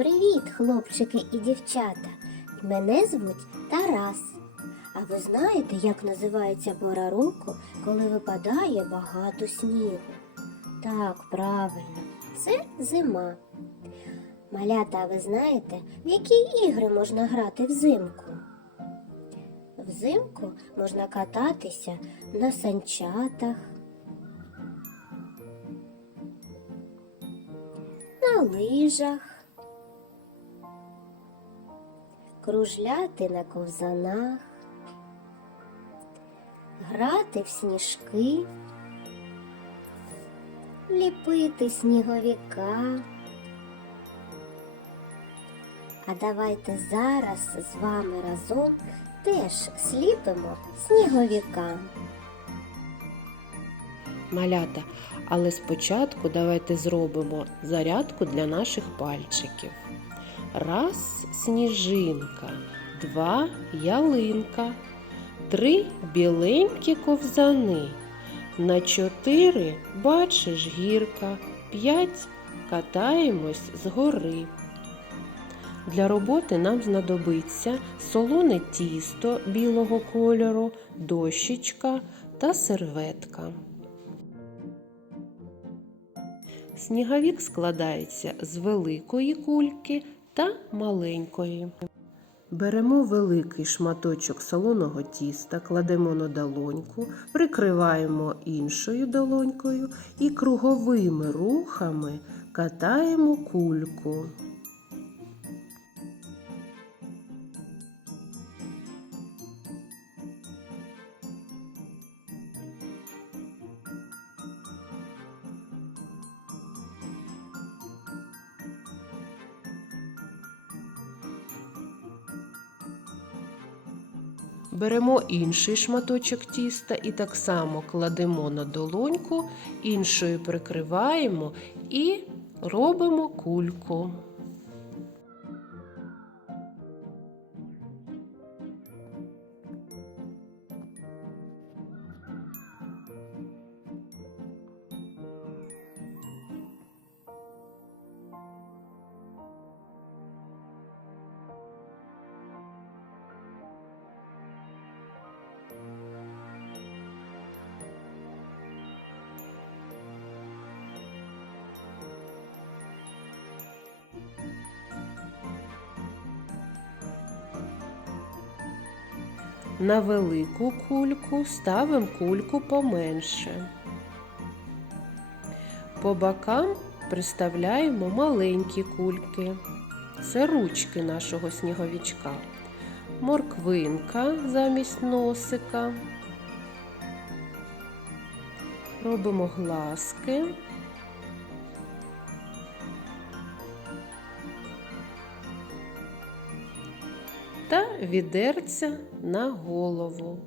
Привіт, хлопчики і дівчата! Мене звуть Тарас. А ви знаєте, як називається пора року, коли випадає багато снігу? Так, правильно, це зима. Малята, ви знаєте, в які ігри можна грати взимку? Взимку можна кататися на санчатах, на лижах, кружляти на ковзанах, грати в сніжки, ліпити сніговіка. А давайте зараз з вами разом теж сліпимо сніговіка. Малята, але спочатку давайте зробимо зарядку для наших пальчиків. Раз сніжинка, два ялинка, три біленькі ковзани. На чотири бачиш гірка, п'ять катаємось з гори. Для роботи нам знадобиться солоне тісто білого кольору, дощечка та серветка. Сніговік складається з великої кульки та маленької. Беремо великий шматочок солоного тіста, кладемо на долоньку, прикриваємо іншою долонькою і круговими рухами катаємо кульку. Беремо інший шматочок тіста і так само кладемо на долоньку, іншою прикриваємо і робимо кульку. На велику кульку ставимо кульку поменше. По бокам приставляємо маленькі кульки. Це ручки нашого сніговичка. Морквинка замість носика. Робимо глазки. Та відерця на голову.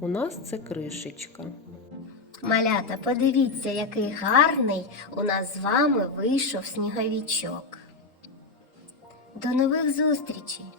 У нас це кришечка. Малята, подивіться, який гарний у нас з вами вийшов сніговічок. До нових зустрічей!